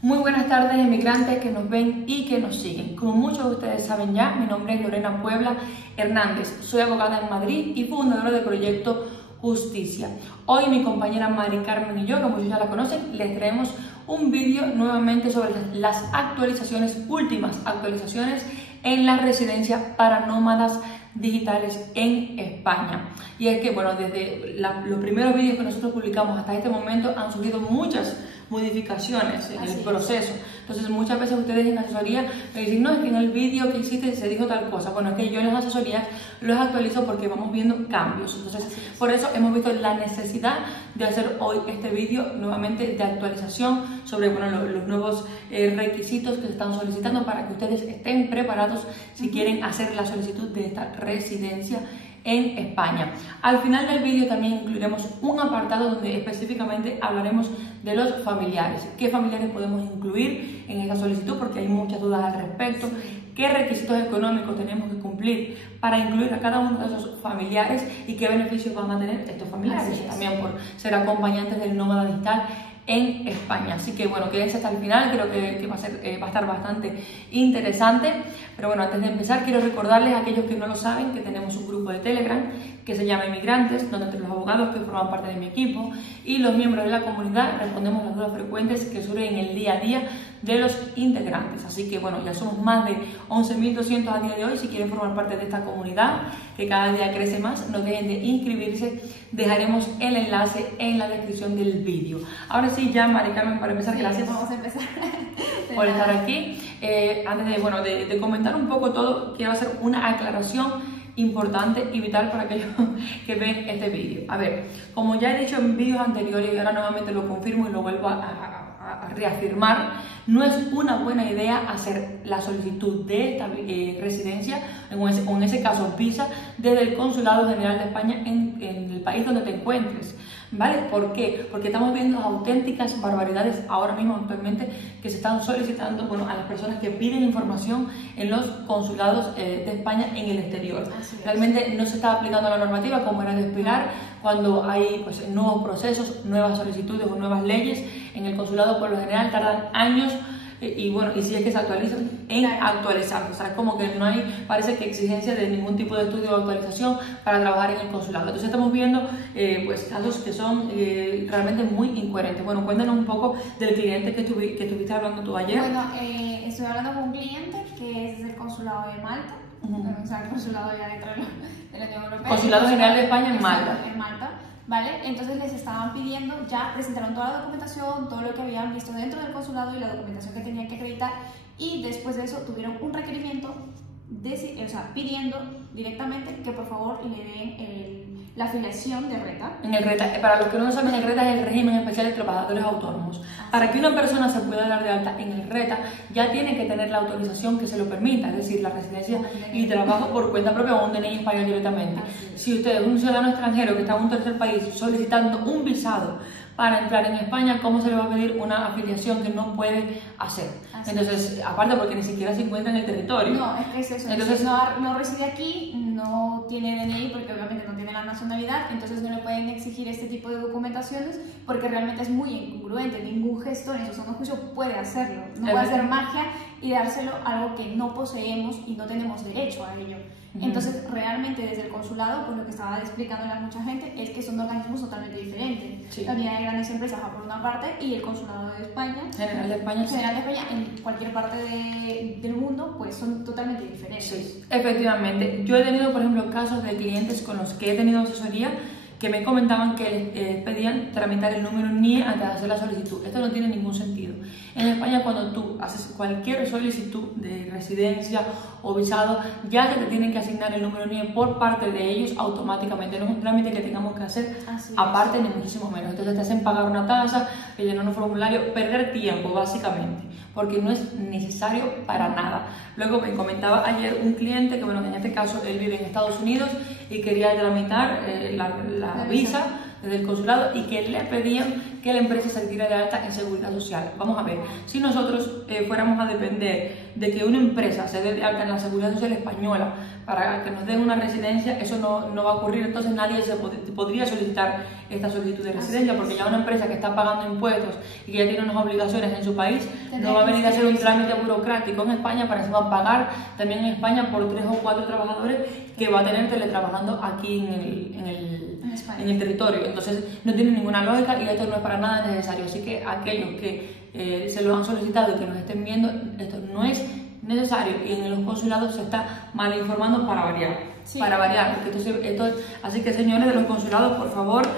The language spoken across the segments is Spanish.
Muy buenas tardes, inmigrantes que nos ven y que nos siguen. Como muchos de ustedes saben ya, mi nombre es Lorena Puebla Hernández. Soy abogada en Madrid y fundadora del proyecto Justicia. Hoy mi compañera Mari Carmen y yo, que muchos ya la conocen, les traemos un vídeo nuevamente sobre las últimas actualizaciones en la residencia para nómadas digitales en España. Y es que, bueno, desde los primeros vídeos que nosotros publicamos hasta este momento han surgido muchas modificaciones en el proceso. Entonces muchas veces ustedes en asesoría me dicen, no, es que en el vídeo que hiciste se dijo tal cosa. Bueno, es que yo en las asesorías los actualizo porque vamos viendo cambios. Entonces por eso hemos visto la necesidad de hacer hoy este vídeo nuevamente de actualización sobre los nuevos requisitos que se están solicitando para que ustedes estén preparados si quieren hacer la solicitud de esta residencia en España. Al final del vídeo también incluiremos un apartado donde específicamente hablaremos de los familiares. ¿Qué familiares podemos incluir en esta solicitud? Porque hay muchas dudas al respecto. ¿Qué requisitos económicos tenemos que cumplir para incluir a cada uno de esos familiares y qué beneficios van a tener estos familiares? También por ser acompañantes del nómada digital en España. Así que bueno, quédense hasta el final, creo que va a estar bastante interesante. Pero bueno, antes de empezar quiero recordarles a aquellos que no lo saben que tenemos un grupo de Telegram que se llama Inmigrantes, donde entre los abogados que forman parte de mi equipo y los miembros de la comunidad respondemos las dudas frecuentes que surgen en el día a día de los integrantes. Así que bueno, ya somos más de 11.200 a día de hoy. Si quieren formar parte de esta comunidad que cada día crece más, no dejen de inscribirse. Dejaremos el enlace en la descripción del vídeo. Ahora sí, ya Mari Carmen, para empezar, gracias. Vamos a empezar por estar aquí. Antes de comentar un poco todo, quiero hacer una aclaración importante y vital para aquellos que ven este vídeo. A ver, como ya he dicho en vídeos anteriores y ahora nuevamente lo confirmo y lo vuelvo a reafirmar, no es una buena idea hacer la solicitud de esta residencia, o en ese caso visa, desde el Consulado General de España en el país donde te encuentres. ¿Vale? ¿Por qué? Porque estamos viendo auténticas barbaridades ahora mismo actualmente que se están solicitando, bueno, a las personas que piden información en los consulados de España en el exterior. Realmente no se está aplicando la normativa como era de esperar cuando hay nuevos procesos, nuevas solicitudes o nuevas leyes. En el consulado por lo general tardan años y bueno, y si es que se actualizan en actualizar, o sea, es como que no hay, parece que exigencia de ningún tipo de estudio o actualización para trabajar en el consulado. Entonces estamos viendo casos que son realmente muy incoherentes. Bueno, cuéntanos un poco del cliente que estuviste hablando tú ayer. Bueno, estoy hablando con un cliente que es del consulado de Malta, o sea, el consulado ya dentro de la Unión Europea. Consulado General de España en Malta. En Malta. ¿Vale? Entonces les estaban pidiendo, ya presentaron toda la documentación, todo lo que habían visto dentro del consulado y la documentación que tenían que acreditar, y después de eso tuvieron un requerimiento pidiendo directamente que por favor le den la afiliación de RETA. En el RETA, para los que no saben, el RETA es el régimen especial de trabajadores autónomos. Para que una persona se pueda dar de alta en el RETA, ya tiene que tener la autorización que se lo permita, es decir, la residencia y trabajo por cuenta propia o un DNI español directamente. Si usted es un ciudadano extranjero que está en un tercer país solicitando un visado para entrar en España, ¿cómo se le va a pedir una afiliación que no puede hacer? Entonces, aparte porque ni siquiera se encuentra en el territorio. No, es que es eso. Entonces no reside aquí, no tiene DNI porque obviamente no tiene la nacionalidad, entonces no le pueden exigir este tipo de documentaciones porque realmente es muy incongruente. Ningún gestor en su sano juicio puede hacerlo. No puede hacer magia y dárselo a algo que no poseemos y no tenemos derecho a ello. Entonces, realmente desde el consulado, pues lo que estaba explicándole a mucha gente es que son organismos totalmente diferentes. La unidad de grandes empresas va por una parte y el consulado de España, General de España, en cualquier parte del mundo, pues son totalmente diferentes. Sí, efectivamente. Yo he tenido, por ejemplo, casos de clientes con los que he tenido asesoría que me comentaban que les pedían tramitar el número NIE antes de hacer la solicitud. Esto no tiene ningún sentido. En España, cuando tú haces cualquier solicitud de residencia o visado, ya se te tienen que asignar el número NIE por parte de ellos automáticamente. No es un trámite que tengamos que hacer aparte ni muchísimo menos. Entonces te hacen pagar una tasa, llenar un formulario, perder tiempo básicamente, porque no es necesario para nada. Luego me comentaba ayer un cliente que, bueno, en este caso él vive en Estados Unidos y quería tramitar la visa desde el consulado y que le pedían que la empresa se diera de alta en seguridad social. Vamos a ver, si nosotros fuéramos a depender de que una empresa se dé de alta en la seguridad social española para que nos den una residencia, eso no va a ocurrir, entonces nadie podría solicitar esta solicitud de residencia, porque ya una empresa que está pagando impuestos y que ya tiene unas obligaciones en su país, no va a venir a hacer un trámite burocrático en España para encima pagar también en España por 3 o 4 trabajadores que va a tener teletrabajando aquí en el territorio. Entonces no tiene ninguna lógica y esto no es para nada necesario. Así que aquellos que se lo han solicitado y que nos estén viendo, esto no es necesario, y en los consulados se está mal informando para variar. Sí. Para variar, porque así que señores de los consulados, por favor,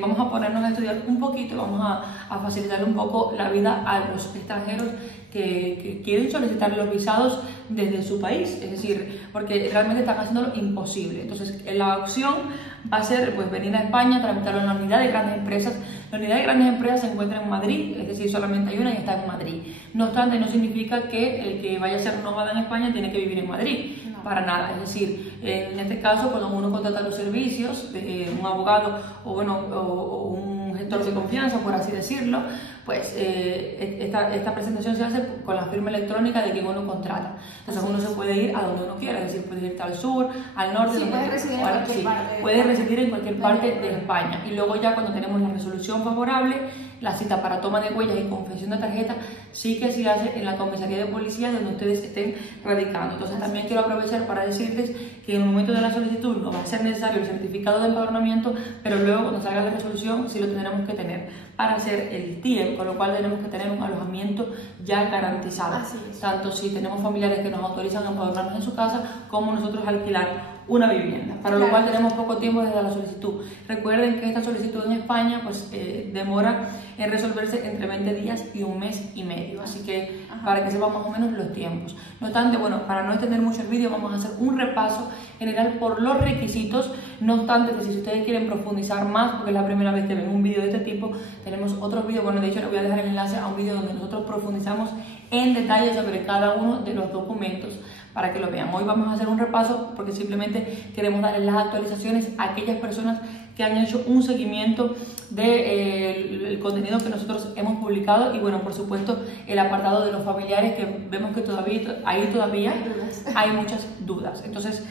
vamos a ponernos a estudiar un poquito, vamos a facilitar un poco la vida a los extranjeros que quieren solicitar los visados desde su país, es decir, porque realmente están haciendo lo imposible. Entonces la opción va a ser pues venir a España, tramitarlo en la unidad de grandes empresas. La unidad de grandes empresas se encuentra en Madrid, es decir, solamente hay una y está en Madrid. No obstante, no significa que el que vaya a ser nómada en España tiene que vivir en Madrid. No. Para nada, es decir, en este caso cuando uno contrata los servicios de un abogado o un gestor de confianza, por así decirlo, pues esta presentación se hace con la firma electrónica de quien uno contrata. Entonces uno se puede ir a donde uno quiera, es decir, puede irte al sur, al norte, sí, puede residir en cualquier parte de España. Y luego ya cuando tenemos la resolución favorable, la cita para toma de huellas y confección de tarjeta sí que se hace en la comisaría de policía donde ustedes estén radicando. Entonces también quiero aprovechar para decirles que en el momento de la solicitud no va a ser necesario el certificado de empadronamiento, pero luego cuando salga la resolución sí lo tendremos que tener para hacer el TIE, con lo cual tenemos que tener un alojamiento ya garantizado, tanto si tenemos familiares que nos autorizan a empadronarnos en su casa como nosotros alquilar una vivienda, para lo cual tenemos poco tiempo desde la solicitud. Recuerden que esta solicitud en España pues demora en resolverse entre 20 días y 1 mes y medio, así que para que sepan más o menos los tiempos. No obstante, bueno, para no extender mucho el vídeo vamos a hacer un repaso general por los requisitos, no obstante que si ustedes quieren profundizar más, porque es la primera vez que ven un vídeo de este tipo, tenemos otros vídeos, bueno, de hecho les voy a dejar el enlace a un vídeo donde nosotros profundizamos en detalle sobre cada uno de los documentos para que lo vean. Hoy vamos a hacer un repaso porque simplemente queremos darles las actualizaciones a aquellas personas que han hecho un seguimiento del contenido que nosotros hemos publicado y bueno, por supuesto, el apartado de los familiares, que vemos que todavía hay muchas dudas. Entonces,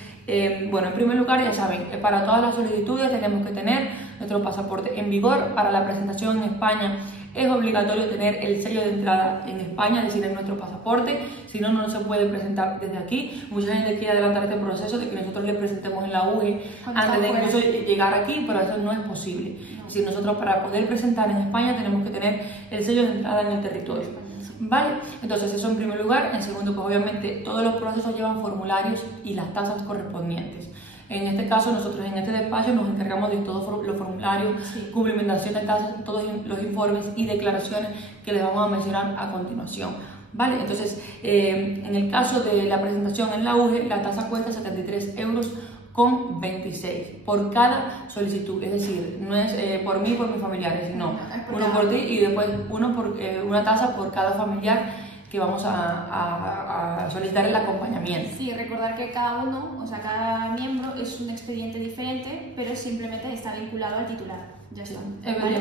bueno, en primer lugar, ya saben, para todas las solicitudes tenemos que tener nuestro pasaporte en vigor. Para la presentación en España es obligatorio tener el sello de entrada en España, es decir, en nuestro pasaporte, si no, no se puede presentar desde aquí. Mucha gente quiere adelantar este proceso de que nosotros le presentemos en la UGE antes de incluso llegar aquí, pero eso no es posible. Es decir, nosotros para poder presentar en España tenemos que tener el sello de entrada en el territorio. ¿Vale? Entonces eso en primer lugar. En segundo, pues obviamente todos los procesos llevan formularios y las tasas correspondientes. En este caso, nosotros en este despacho nos encargamos de todos los formularios, cumplimentación de tasas, todos los informes y declaraciones que les vamos a mencionar a continuación. ¿Vale? Entonces, en el caso de la presentación en la UGE, la tasa cuesta 73,26 € por cada solicitud, es decir, no es por mí y por mis familiares, sino uno por ti y después una tasa por cada familiar que vamos a solicitar el acompañamiento. Sí, recordar que cada uno, o sea, cada miembro es un expediente diferente, pero simplemente está vinculado al titular. Ya está. ¿Vale?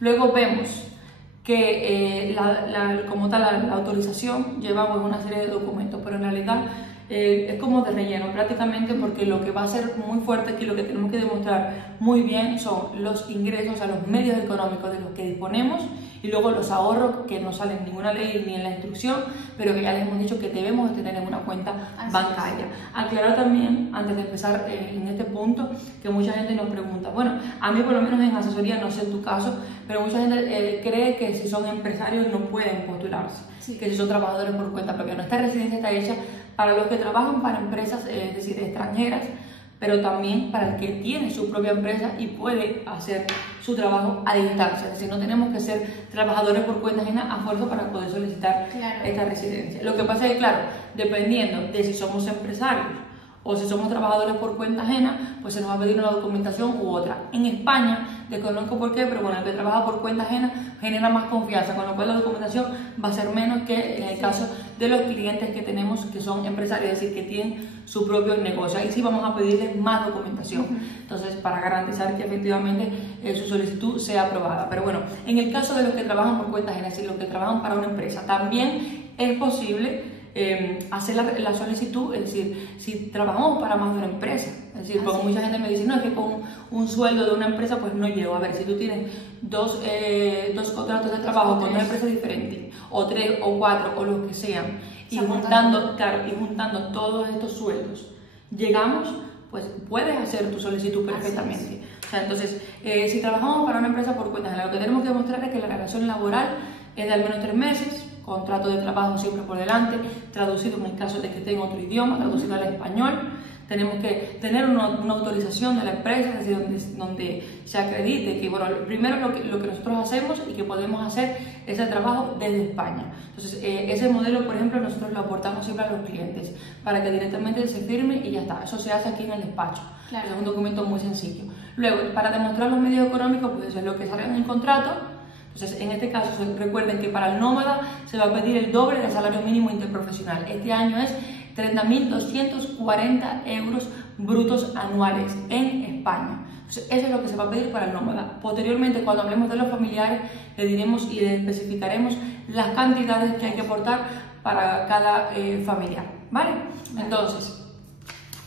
Luego vemos que como tal la autorización lleva pues, una serie de documentos, pero en realidad es como de relleno prácticamente, porque lo que va a ser muy fuerte aquí, lo que tenemos que demostrar muy bien son los ingresos, o sea, los medios económicos de los que disponemos y luego los ahorros que no salen en ninguna ley ni en la instrucción, pero que ya les hemos dicho que debemos de tener en una cuenta bancaria. Aclarar también, antes de empezar en este punto, que mucha gente nos pregunta, bueno, a mí por lo menos en asesoría, no sé en tu caso, pero mucha gente cree que si son empresarios no pueden postularse, que si son trabajadores por cuenta propia. Esta residencia está hecha para los que trabajan para empresas, es decir, extranjeras, pero también para el que tiene su propia empresa y puede hacer su trabajo a distancia. Es decir, no tenemos que ser trabajadores por cuenta ajena a fuerza para poder solicitar esta residencia. Lo que pasa es que, claro, dependiendo de si somos empresarios o si somos trabajadores por cuenta ajena, pues se nos va a pedir una documentación u otra. En España, desconozco por qué, pero bueno, el que trabaja por cuenta ajena genera más confianza, con lo cual la documentación va a ser menos que en el caso de los clientes que tenemos que son empresarios, es decir, que tienen su propio negocio. Ahí sí vamos a pedirles más documentación, entonces para garantizar que efectivamente su solicitud sea aprobada. Pero bueno, en el caso de los que trabajan por cuenta ajena, es decir, los que trabajan para una empresa, también es posible hacer la solicitud, es decir, si trabajamos para más de una empresa, es decir, como mucha gente me dice, no, es que con un sueldo de una empresa pues no llego. A ver, si tú tienes dos contratos de trabajo con una empresa diferente, o 3 o 4 o los que sean, y juntando todos estos sueldos, llegamos, pues puedes hacer tu solicitud perfectamente. O sea, entonces, si trabajamos para una empresa por cuenta, lo que tenemos que demostrar es que la relación laboral es de al menos 3 meses, contrato de trabajo siempre por delante, traducido en el caso de que esté en otro idioma, traducido al español. Tenemos que tener una autorización de la empresa, es decir, donde se acredite que, bueno, primero lo que nosotros hacemos y que podemos hacer ese trabajo desde España. Entonces, ese modelo, por ejemplo, nosotros lo aportamos siempre a los clientes para que directamente se firme y ya está. Eso se hace aquí en el despacho. Claro. Es un documento muy sencillo. Luego, para demostrar los medios económicos, pues eso es lo que sale en el contrato. Entonces, en este caso, recuerden que para el nómada se va a pedir el doble del salario mínimo interprofesional. Este año es 30.240 euros brutos anuales en España. Entonces, eso es lo que se va a pedir para el nómada. Posteriormente, cuando hablemos de los familiares, le diremos y le especificaremos las cantidades que hay que aportar para cada familiar, ¿vale? Entonces,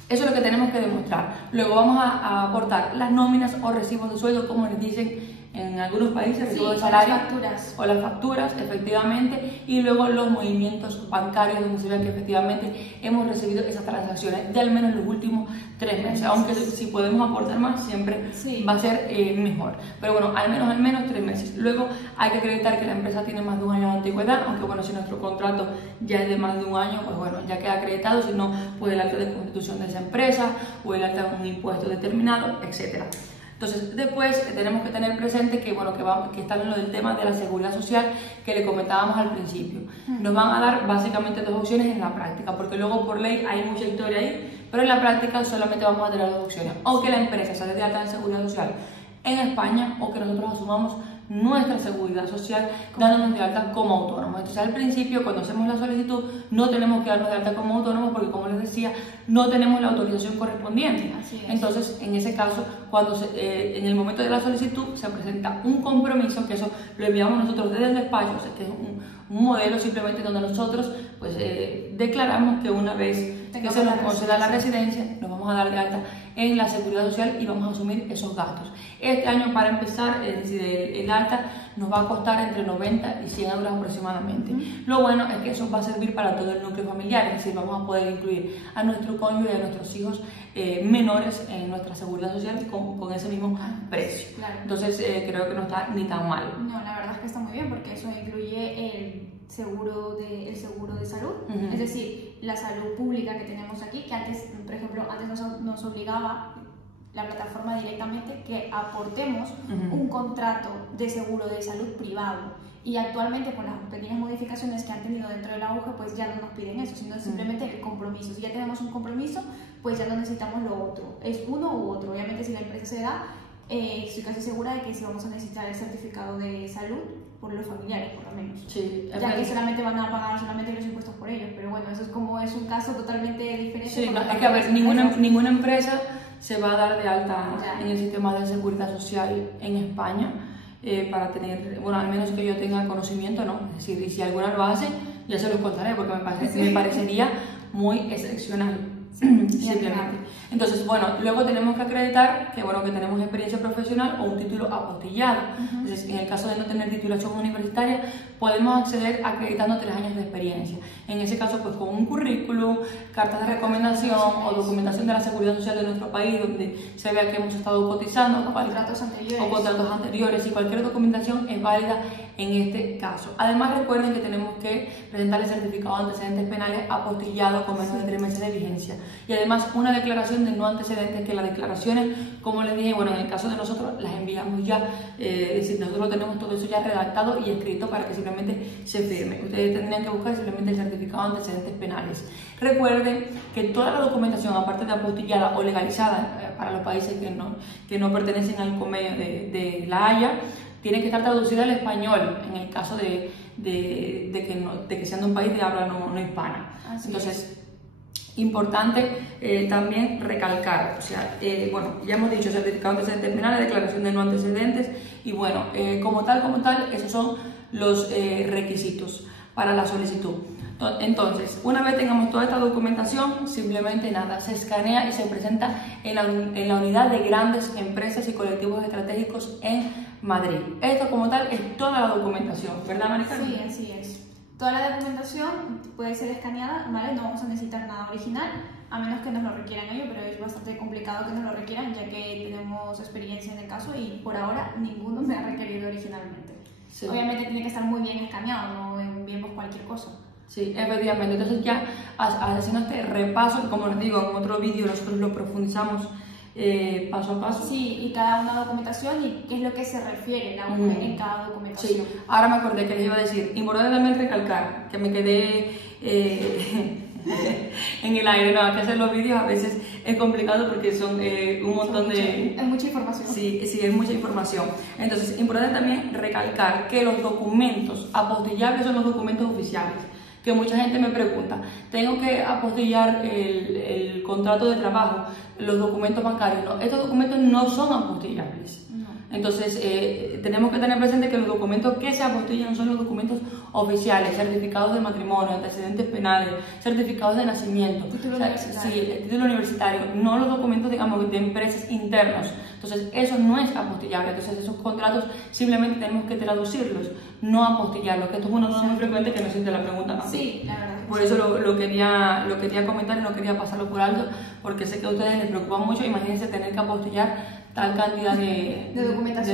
eso es lo que tenemos que demostrar. Luego vamos a aportar las nóminas o recibos de sueldo, como les dicen en algunos países, recibo de salario o las facturas, efectivamente, y luego los movimientos bancarios donde se vea que efectivamente hemos recibido esas transacciones de al menos los últimos 3 meses, aunque si podemos aportar más siempre va a ser mejor, pero bueno, al menos 3 meses. Luego hay que acreditar que la empresa tiene más de 1 año de antigüedad, aunque bueno, si nuestro contrato ya es de más de 1 año, pues bueno, ya queda acreditado, si no, pues el acta de constitución de esa empresa o el acta de un impuesto determinado, etcétera. Entonces, después tenemos que tener presente que, bueno, que está en lo del tema de la seguridad social que le comentábamos al principio. Nos van a dar básicamente 2 opciones en la práctica, porque luego por ley hay mucha historia ahí, pero en la práctica solamente vamos a tener 2 opciones. O que la empresa se dé de alta en seguridad social en España, o que nosotros asumamos nuestra seguridad social dándonos de alta como autónomos. Entonces, al principio, cuando hacemos la solicitud, no tenemos que darnos de alta como autónomos porque, como les decía, no tenemos la autorización correspondiente. Entonces, en ese caso, cuando en el momento de la solicitud se presenta un compromiso, que eso lo enviamos nosotros desde el despacho, o sea, que es un modelo simplemente donde nosotros pues, declaramos que una vez que se nos conceda la residencia, nos vamos a dar de alta en la seguridad social y vamos a asumir esos gastos. Este año, para empezar, es decir, el alta nos va a costar entre 90 y 100 euros aproximadamente. Lo bueno es que eso va a servir para todo el núcleo familiar, es decir, vamos a poder incluir a nuestro cónyuge y a nuestros hijos menores en nuestra seguridad social con ese mismo precio. Entonces, creo que no está ni tan mal. No, la verdad es que está muy bien porque eso incluye el seguro de salud, es decir, la salud pública que tenemos aquí, que antes, por ejemplo, nos obligaba la plataforma directamente que aportemos un contrato de seguro de salud privado, y actualmente con las pequeñas modificaciones que han tenido dentro del auge, pues ya no nos piden eso, sino simplemente el compromiso. Si ya tenemos un compromiso, pues ya no necesitamos lo otro, es uno u otro. Obviamente, si la empresa se da, estoy casi segura de que sí vamos a necesitar el certificado de salud por los familiares, por lo menos. Sí, ya que solamente van a pagar solamente los impuestos por ellos, pero bueno, eso es un caso totalmente diferente. Sí, no, es que a ver, ninguna empresa se va a dar de alta en el sistema de seguridad social en España para tener, bueno, al menos que yo tenga conocimiento, ¿no? Es decir, y si alguna lo hace, ya se los contaré porque me parecería muy excepcional. Simplemente. Entonces, bueno, luego tenemos que acreditar que, bueno, que tenemos experiencia profesional o un título apostillado. Entonces, en el caso de no tener titulación universitaria, podemos acceder acreditando 3 años de experiencia. En ese caso, pues con un currículum, cartas de recomendación o documentación de la seguridad social de nuestro país, donde se vea que hemos estado cotizando, contratos anteriores, y cualquier documentación es válida en este caso. Además, recuerden que tenemos que presentar el certificado de antecedentes penales apostillado con menos de 3 meses de vigencia. Y además, una declaración de no antecedentes, que las declaraciones, como les dije, bueno, en el caso de nosotros las enviamos ya, es decir, nosotros tenemos todo eso ya redactado y escrito para que simplemente se firme. Ustedes tendrían que buscar simplemente el certificado de antecedentes penales. Recuerden que toda la documentación, aparte de apostillada o legalizada para los países que no pertenecen al convenio de La Haya, tiene que estar traducida al español en el caso de que sean de un país de habla no hispana. Entonces, importante también recalcar, o sea, bueno, ya hemos dicho certificado de antecedentes penales, declaración de no antecedentes, y bueno, como tal, esos son los requisitos. para la solicitud. Entonces, una vez tengamos toda esta documentación, simplemente nada, se escanea y se presenta en la unidad de grandes empresas y colectivos estratégicos en Madrid. Esto como tal es toda la documentación, ¿verdad, Maricarmen? Sí, así es. Toda la documentación puede ser escaneada, ¿vale? No vamos a necesitar nada original, a menos que nos lo requieran ellos, pero es bastante complicado que nos lo requieran, ya que tenemos experiencia en el caso y por ahora ninguno me ha requerido originalmente. Sí. Obviamente tiene que estar muy bien escaneado, no enviemos cualquier cosa. Sí, efectivamente. Entonces ya haciendo este repaso, que como les digo, en otro vídeo nosotros lo profundizamos paso a paso. Sí, y cada una documentación y qué es lo que se refiere la en cada documentación. Sí, ahora me acordé que les iba a decir, importante también recalcar, que me quedé en el aire, no, que hacer los vídeos a veces es complicado porque son un montón de... Hay mucha información. Sí, es mucha información. Entonces, importante también recalcar que los documentos apostillables son los documentos oficiales. Que mucha gente me pregunta, ¿tengo que apostillar el contrato de trabajo, los documentos bancarios? No, estos documentos no son apostillables. No. Entonces, tenemos que tener presente que los documentos que se apostillan son los documentos oficiales, certificados de matrimonio, antecedentes penales, certificados de nacimiento. Título universitario. Sí, el título universitario, no los documentos, digamos, de empresas internos. Entonces, eso no es apostillable. Entonces, esos contratos simplemente tenemos que traducirlos, no apostillarlos, que esto es una cosa muy frecuente que nos siente la pregunta. Sí, la verdad. Por eso lo quería comentar y no quería pasarlo por alto, porque sé que a ustedes les preocupa mucho. Imagínense tener que apostillar tal cantidad de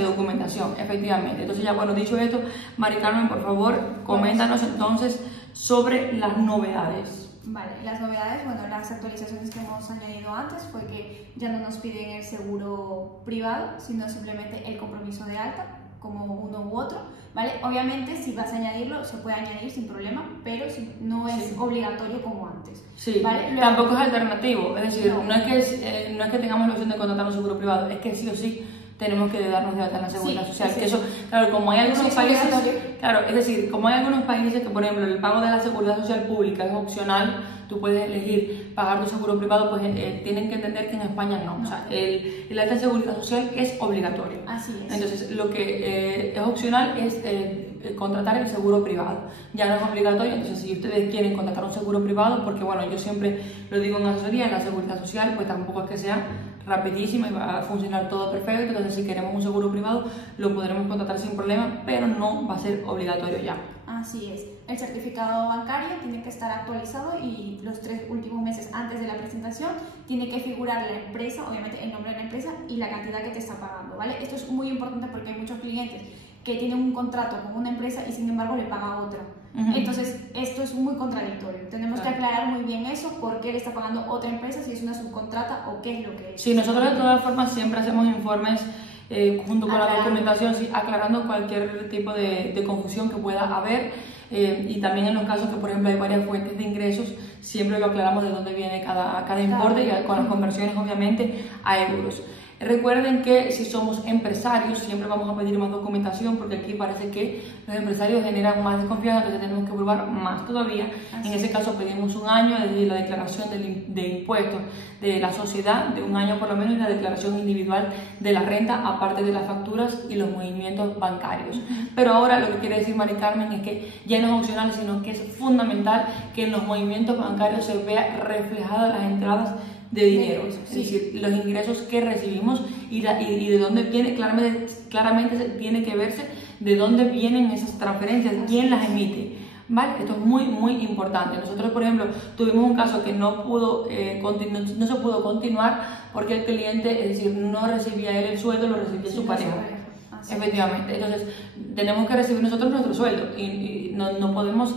documentación, efectivamente. Entonces, ya bueno, dicho esto, Maricarmen, por favor, coméntanos entonces sobre las novedades. Vale, las novedades, bueno, las actualizaciones que hemos añadido antes fue que ya no nos piden el seguro privado, sino simplemente el compromiso de alta, como uno u otro, ¿vale? Obviamente, si vas a añadirlo, se puede añadir sin problema, pero no es obligatorio como antes. Sí, ¿vale? Luego, tampoco es alternativo, es decir, no es que tengamos la opción de contratar un seguro privado, es que sí o sí tenemos que darnos de alta en la seguridad social. Sí. Que eso, claro, como hay algunos países, claro, es decir, como hay algunos países que, por ejemplo, el pago de la seguridad social pública es opcional, tú puedes elegir pagar tu seguro privado, pues tienen que entender que en España no. O sea, el alta en seguridad social es obligatorio. Así es. Entonces, lo que es opcional es contratar el seguro privado. Ya no es obligatorio, entonces si ustedes quieren contratar un seguro privado, porque bueno, yo siempre lo digo en asesoría, en la seguridad social, pues tampoco es que sea rapidísima y va a funcionar todo perfecto. Entonces, si queremos un seguro privado, lo podremos contratar sin problema, pero no va a ser obligatorio ya. Así es. El certificado bancario tiene que estar actualizado y los 3 últimos meses antes de la presentación tiene que figurar la empresa, obviamente el nombre de la empresa y la cantidad que te está pagando, ¿vale? Esto es muy importante porque hay muchos clientes que tienen un contrato con una empresa y sin embargo le paga a otra. Entonces, esto es muy contradictorio. Tenemos que aclarar muy bien eso, por qué le está pagando otra empresa, si es una subcontrata o qué es lo que es. Sí, nosotros de todas formas siempre hacemos informes junto con la documentación, sí, aclarando cualquier tipo de confusión que pueda haber. Y también en los casos que, por ejemplo, hay varias fuentes de ingresos, siempre lo aclaramos de dónde viene cada importe y con las conversiones, obviamente, a euros. Recuerden que si somos empresarios siempre vamos a pedir más documentación, porque aquí parece que los empresarios generan más desconfianza, entonces tenemos que probar más todavía. En ese caso pedimos un año desde la declaración de impuestos de la sociedad, de un año por lo menos, y la declaración individual de la renta, aparte de las facturas y los movimientos bancarios. Pero ahora lo que quiere decir Maricarmen es que ya no es opcional, sino que es fundamental que en los movimientos bancarios se vea reflejadas las entradas de dinero, es decir, los ingresos que recibimos y de dónde viene, claramente tiene que verse de dónde vienen esas transferencias, quién las emite, ¿vale? Esto es muy, muy importante. Nosotros, por ejemplo, tuvimos un caso que no se pudo continuar porque el cliente, es decir, no recibía él el sueldo, lo recibía su pareja. Efectivamente, entonces tenemos que recibir nosotros nuestro sueldo y no podemos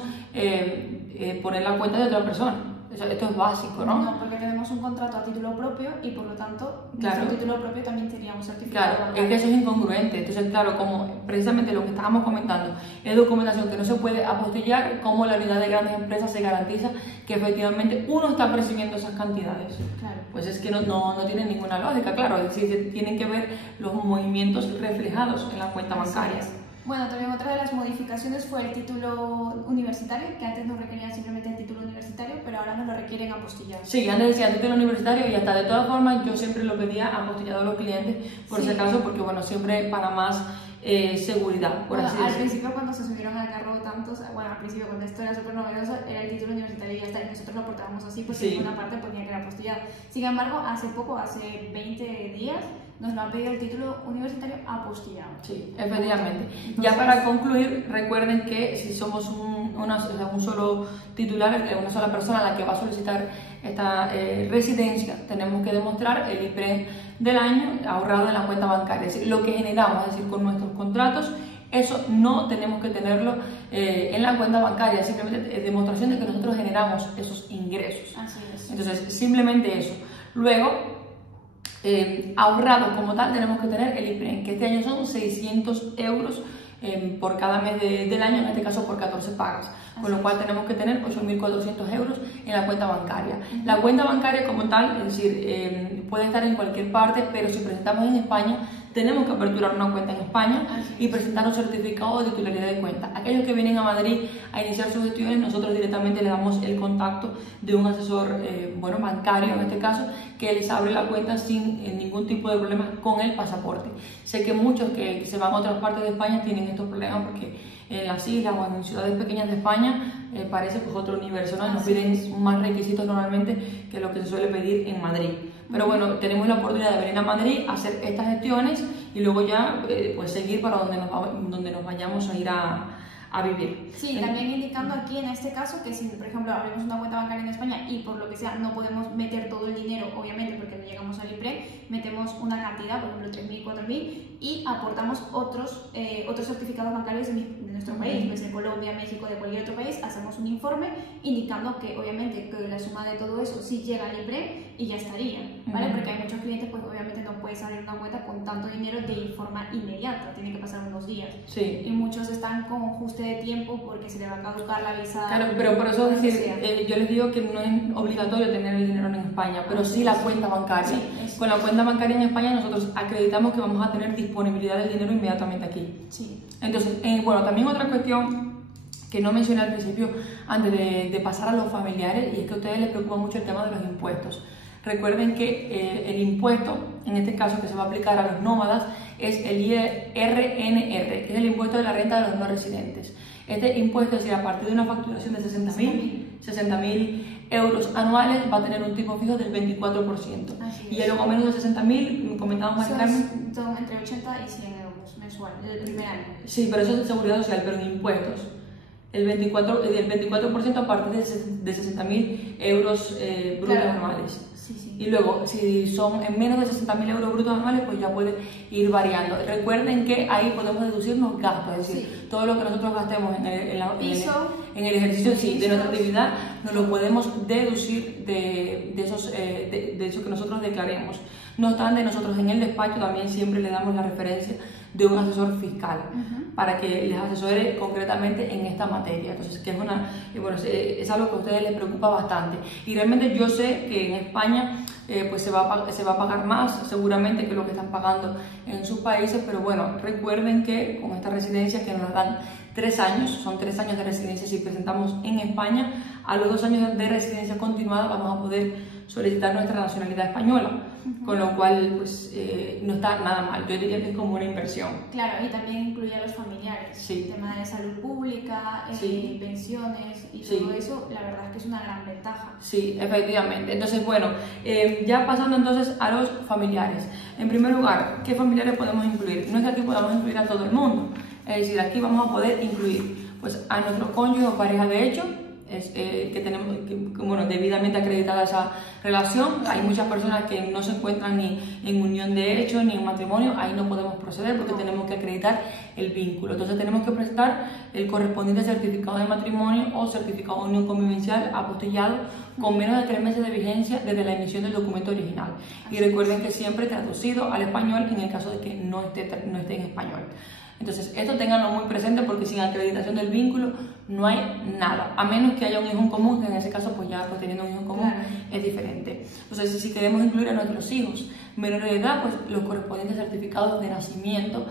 poner la cuenta de otra persona. Esto es básico, ¿no? No, porque tenemos un contrato a título propio y por lo tanto, nuestro título propio también tenía un certificado. Claro, es que eso es incongruente. Entonces, claro, como precisamente lo que estábamos comentando es documentación que no se puede apostillar, como la unidad de grandes empresas se garantiza que efectivamente uno está percibiendo esas cantidades. Claro. Pues es que no tiene ninguna lógica, claro. Es decir, tienen que ver los movimientos reflejados en la cuenta bancaria. Bueno, también otra de las modificaciones fue el título universitario, que antes nos requerían simplemente el título universitario, pero ahora nos lo requieren apostillado. Sí, antes decía título universitario y hasta de todas formas yo siempre lo pedía apostillado a los clientes, por si acaso, porque bueno, siempre para más seguridad, por Bueno, así al decirlo. principio cuando se subieron al carro tantos, bueno, al principio cuando esto era súper novedoso, era el título universitario y ya está, y nosotros lo portábamos así porque Sí. en una parte ponía que era apostillado. Sin embargo, hace poco, hace 20 días, nos lo han pedido el título universitario apostillado. Sí, efectivamente. Entonces, Ya para concluir, recuerden que si somos un solo titular, una sola persona a la que va a solicitar esta residencia, tenemos que demostrar el IPREM del año ahorrado en la cuenta bancaria. Es decir, lo que generamos, es decir, con nuestros contratos, eso no tenemos que tenerlo en la cuenta bancaria, simplemente es demostración de que nosotros generamos esos ingresos. así es. Entonces, simplemente eso. Luego, ahorrado como tal, tenemos que tener el IPREM, que este año son 600 euros por cada mes del año, en este caso por 14 pagas, con lo cual tenemos que tener 8.400 euros en la cuenta bancaria. La cuenta bancaria como tal, es decir, puede estar en cualquier parte, pero si presentamos en España, tenemos que aperturar una cuenta en España y presentar un certificado de titularidad de cuenta. Aquellos que vienen a Madrid a iniciar sus gestiones, nosotros directamente le damos el contacto de un asesor bancario, en este caso, que les abre la cuenta sin ningún tipo de problema con el pasaporte. Sé que muchos que se van a otras partes de España tienen estos problemas porque en las islas o en ciudades pequeñas de España parece pues otro universo, ¿no? Nos piden más requisitos normalmente que lo que se suele pedir en Madrid. Pero bueno, tenemos la oportunidad de venir a Madrid, hacer estas gestiones y luego ya pues seguir para donde nos vayamos a ir a vivir. Sí, también indicando aquí en este caso que si, por ejemplo, abrimos una cuenta bancaria en España y por lo que sea no podemos meter todo el dinero, obviamente porque no llegamos al IPREM, metemos una cantidad, por ejemplo 3.000, 4.000 y aportamos otros certificados bancarios de nuestro país, pues de Colombia, México, de cualquier otro país, hacemos un informe indicando que obviamente que la suma de todo eso sí llega al IPREM y ya estaría, ¿vale? Porque hay muchos clientes, pues obviamente no puedes abrir una cuenta con tanto dinero de forma inmediata, tiene que pasar unos días. Sí. Y muchos están con ajuste de tiempo porque se le va a caducar la visa. Claro, pero por eso es decir, yo les digo que no es obligatorio tener el dinero en España, pero sí la cuenta bancaria. Sí, con la cuenta bancaria en España nosotros acreditamos que vamos a tener disponibilidad del dinero inmediatamente aquí. Sí. Entonces, también otra cuestión que no mencioné al principio antes de pasar a los familiares, y es que a ustedes les preocupa mucho el tema de los impuestos. Recuerden que el impuesto, en este caso que se va a aplicar a los nómadas, es el IRNR, que es el impuesto de la renta de los no residentes. Este impuesto, es decir, a partir de una facturación de 60.000 euros anuales, va a tener un tipo fijo del 24%. Y luego menos de 60.000, comentábamos Mari Carmen. Son entre 80 y 100 euros mensual, el primer año. Sí, pero eso es de seguridad social, pero en impuestos. El 24% a partir de 60.000 euros brutos anuales. Sí. Y luego, si son en menos de 60.000 euros brutos anuales, pues ya puede ir variando. Recuerden que ahí podemos deducirnos gastos, es decir, todo lo que nosotros gastemos en el ejercicio de nuestra actividad, nos lo podemos deducir de eso que nosotros declaremos. No obstante, nosotros en el despacho también siempre le damos la referencia de un asesor fiscal para que les asesore concretamente en esta materia. Entonces, que es algo que a ustedes les preocupa bastante. Y realmente yo sé que en España pues se va a pagar más seguramente que lo que están pagando en sus países, pero bueno, recuerden que con esta residencia que nos dan 3 años, son 3 años de residencia si presentamos en España, a los 2 años de residencia continuada vamos a poder solicitar nuestra nacionalidad española, con lo cual pues no está nada mal, yo diría que es como una inversión. Claro, y también incluye a los familiares, el tema de salud pública, pensiones y todo eso, la verdad es que es una gran ventaja. Sí, efectivamente. Entonces, ya pasando entonces a los familiares. En primer lugar, ¿qué familiares podemos incluir? No es que aquí podamos incluir a todo el mundo, es decir, aquí vamos a poder incluir pues a nuestro cónyuge o pareja de hecho, que tenemos debidamente acreditada esa relación. Hay muchas personas que no se encuentran ni en unión de hecho ni en matrimonio, ahí no podemos proceder porque tenemos que acreditar el vínculo. Entonces tenemos que presentar el correspondiente certificado de matrimonio o certificado de unión convivencial apostillado con menos de 3 meses de vigencia desde la emisión del documento original. Y recuerden que siempre traducido al español en el caso de que no esté en español. Entonces, esto tenganlo muy presente porque sin acreditación del vínculo no hay nada, a menos que haya un hijo en común, que en ese caso pues ya teniendo un hijo en común es diferente. Entonces, si queremos incluir a nuestros hijos menores de edad, pues los correspondientes certificados de nacimiento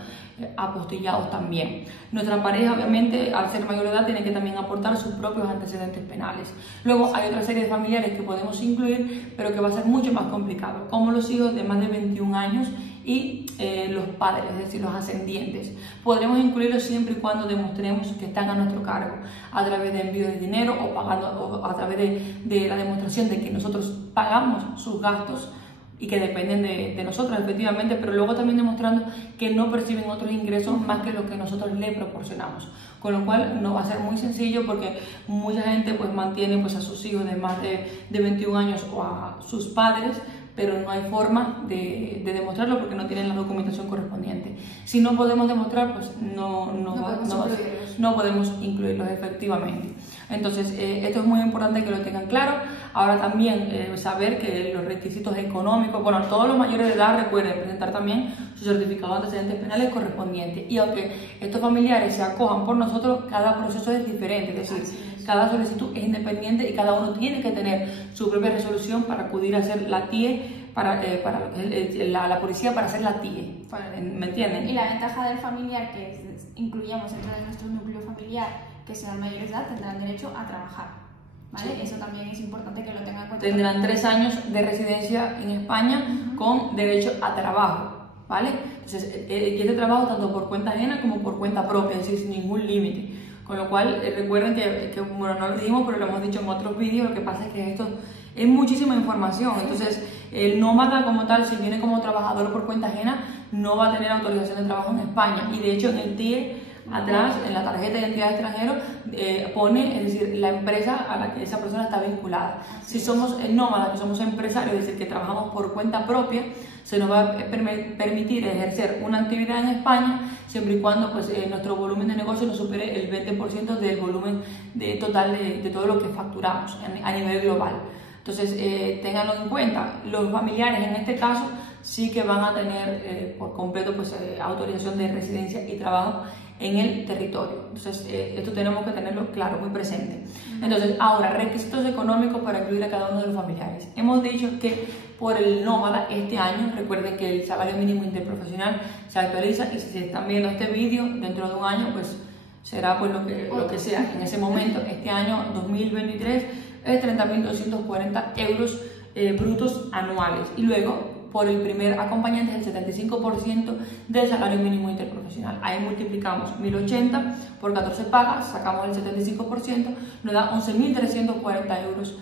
apostillados también. Nuestra pareja, obviamente, al ser mayor de edad, tiene que también aportar sus propios antecedentes penales. Luego hay otra serie de familiares que podemos incluir, pero que va a ser mucho más complicado, como los hijos de más de 21 años y los padres, es decir, los ascendientes. Podremos incluirlos siempre y cuando demostremos que están a nuestro cargo, a través de envío de dinero o, pagando, o a través de la demostración de que nosotros pagamos sus gastos y que dependen de nosotros efectivamente, pero luego también demostrando que no perciben otros ingresos más que los que nosotros le proporcionamos, con lo cual no va a ser muy sencillo porque mucha gente pues mantiene pues a sus hijos de más de 21 años o a sus padres, pero no hay forma de demostrarlo porque no tienen la documentación correspondiente. Si no podemos demostrar, pues no podemos incluirlos efectivamente. Entonces, esto es muy importante que lo tengan claro. Ahora también saber que los requisitos económicos, bueno, todos los mayores de edad recuerden presentar también su certificado de antecedentes penales correspondiente. Y aunque estos familiares se acojan por nosotros, cada proceso es diferente, es decir, cada solicitud es independiente y cada uno tiene que tener su propia resolución para acudir a hacer la TIE, para la policía para hacer la TIE. ¿Me entienden? Y la ventaja del familiar que incluyamos dentro de nuestro núcleo familiar, que sean mayores de edad, tendrán derecho a trabajar. ¿Vale? Sí. Eso también es importante que lo tengan en cuenta. Tendrán 3 años de residencia en España con derecho a trabajo. ¿Vale? Entonces, y este trabajo tanto por cuenta ajena como por cuenta propia, es decir, sin ningún límite. Con lo cual, recuerden que bueno, no lo dijimos, pero lo hemos dicho en otros vídeos, lo que pasa es que esto es muchísima información. Entonces, el nómada como tal, si viene como trabajador por cuenta ajena, no va a tener autorización de trabajo en España. Y de hecho, en el TIE, atrás, en la tarjeta de identidad de extranjero, pone, es decir, la empresa a la que esa persona está vinculada. Si somos nómadas, que somos empresarios, es decir, que trabajamos por cuenta propia, se nos va a permitir ejercer una actividad en España siempre y cuando pues, nuestro volumen de negocio no supere el 20% del volumen total de todo lo que facturamos a nivel global. Entonces, ténganlo en cuenta. Los familiares, en este caso, sí que van a tener por completo pues, autorización de residencia y trabajo en el territorio. Entonces, esto tenemos que tenerlo claro, muy presente. Entonces, ahora, requisitos económicos para incluir a cada uno de los familiares. Hemos dicho que por el nómada este año, recuerden que el salario mínimo interprofesional se actualiza y si están viendo este vídeo dentro de un año, pues será pues lo que sea. En ese momento, este año 2023, es 30.240 euros brutos anuales. Y luego, por el primer acompañante es el 75% del salario mínimo interprofesional. Ahí multiplicamos 1.080 por 14 pagas, sacamos el 75%, nos da 11.340 euros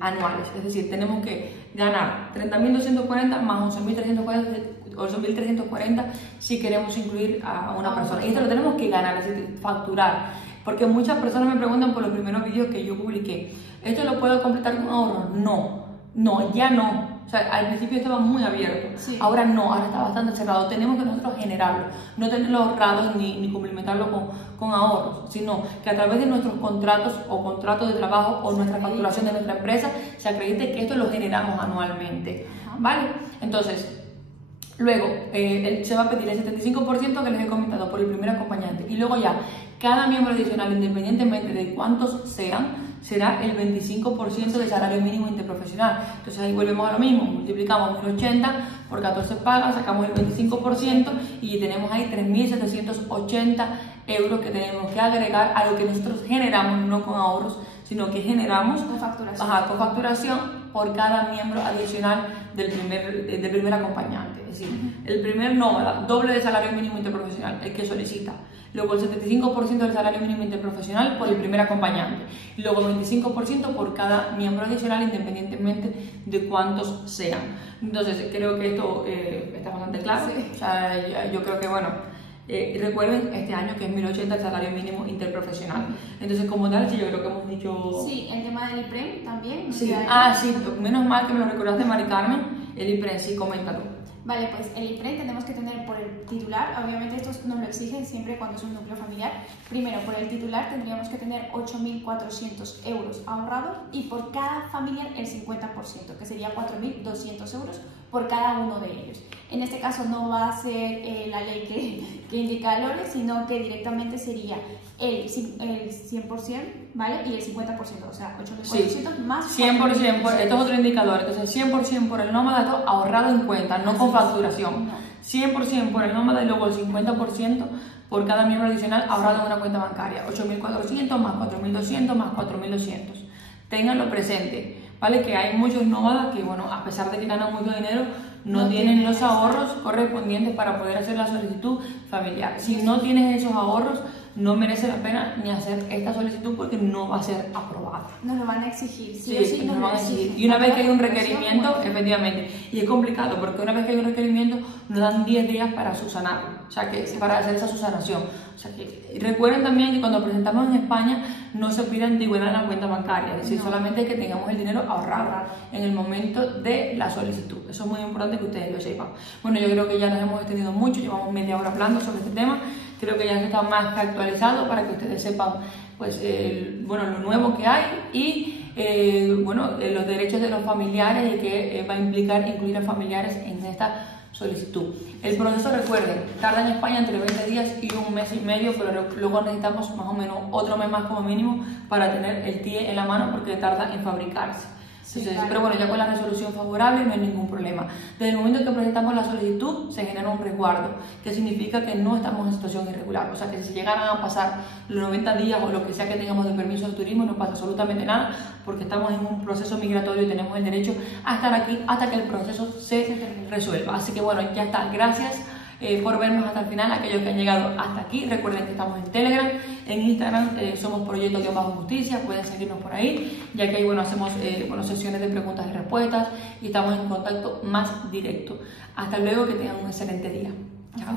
anuales. Es decir, tenemos que ganar 30.240 más 11.340 si queremos incluir a una persona. Y esto lo tenemos que ganar, es decir, facturar. Porque muchas personas me preguntan por los primeros vídeos que yo publiqué, ¿esto lo puedo completar con ahorro? No, ya no. O sea, al principio estaba muy abierto, sí. Ahora no, ahora está bastante cerrado. Tenemos que nosotros generarlo, no tenerlo ahorrado ni complementarlo con ahorros, sino que a través de nuestros contratos o contratos de trabajo o nuestra facturación de nuestra empresa se acredite que esto lo generamos anualmente, ¿vale? Entonces, luego se va a pedir el 75% que les he comentado por el primer acompañante y luego ya cada miembro adicional, independientemente de cuántos sean, será el 25% del salario mínimo interprofesional. Entonces ahí volvemos a lo mismo, multiplicamos 1.080 por 14 pagas, sacamos el 25% y tenemos ahí 3.780 euros que tenemos que agregar a lo que nosotros generamos, no con ahorros, sino que generamos con facturación por cada miembro adicional del primer acompañante. Es decir, el primer nómada, doble de salario mínimo interprofesional, el que solicita. Luego el 75% del salario mínimo interprofesional por el primer acompañante. Y luego el 25% por cada miembro adicional, independientemente de cuántos sean. Entonces, creo que esto está bastante claro. Sí. O sea, yo creo que, bueno, recuerden este año que es 1.080 el salario mínimo interprofesional. Entonces, como tal, sí, yo creo que hemos dicho... Sí, el tema del IPREM también. Sí, sí, menos mal que me lo recordaste, Mari Carmen. El IPREM, sí, coméntalo. Vale, pues el IPREM tenemos que tener por el titular, obviamente esto nos lo exigen siempre cuando es un núcleo familiar. Primero, por el titular tendríamos que tener 8.400 euros ahorrados y por cada familiar el 50%, que sería 4.200 euros por cada uno de ellos. En este caso no va a ser la ley que indica valores, sino que directamente sería el 100%, ¿vale? Y el 50%, o sea, 8.400 más 100%, esto es otro indicador, entonces 100% por el nómada ahorrado en cuenta, no con facturación. 100% por el nómada y luego el 50% por cada miembro adicional ahorrado en una cuenta bancaria. 8.400 más 4.200 más 4.200. Ténganlo presente, ¿vale? Que hay muchos nómadas que, bueno, a pesar de que ganan mucho dinero, no tienen los ahorros correspondientes para poder hacer la solicitud familiar. Si no tienes esos ahorros, no merece la pena ni hacer esta solicitud porque no va a ser aprobada. Nos lo van a exigir, sí, nos lo van a exigir. Y una vez que hay un requerimiento, efectivamente, y es complicado porque una vez que hay un requerimiento, nos dan 10 días para subsanarlo, o sea, que para hacer esa subsanación. O sea, que recuerden también que cuando presentamos en España no se pide antigüedad en la cuenta bancaria, es decir, solamente que tengamos el dinero ahorrado en el momento de la solicitud. Eso es muy importante que ustedes lo sepan. Bueno, yo creo que ya nos hemos extendido mucho, llevamos media hora hablando sobre este tema. Creo que ya está más que actualizado para que ustedes sepan pues, bueno, lo nuevo que hay y bueno, los derechos de los familiares y que va a implicar incluir a familiares en esta solicitud. El proceso, recuerden, tarda en España entre 20 días y un mes y medio, pero luego necesitamos más o menos otro mes más como mínimo para tener el TIE en la mano porque tarda en fabricarse. Entonces, sí, claro. Pero bueno, ya con la resolución favorable no hay ningún problema. Desde el momento que presentamos la solicitud se genera un resguardo, que significa que no estamos en situación irregular. O sea que si llegaran a pasar los 90 días o lo que sea que tengamos de permiso de turismo, no pasa absolutamente nada porque estamos en un proceso migratorio y tenemos el derecho a estar aquí hasta que el proceso se resuelva. Así que bueno, ya está. Gracias por vernos hasta el final, aquellos que han llegado hasta aquí. Recuerden que estamos en Telegram, en Instagram somos Proyecto-Justicia, pueden seguirnos por ahí, ya que ahí bueno, hacemos sesiones de preguntas y respuestas y estamos en contacto más directo. Hasta luego, que tengan un excelente día. Chao.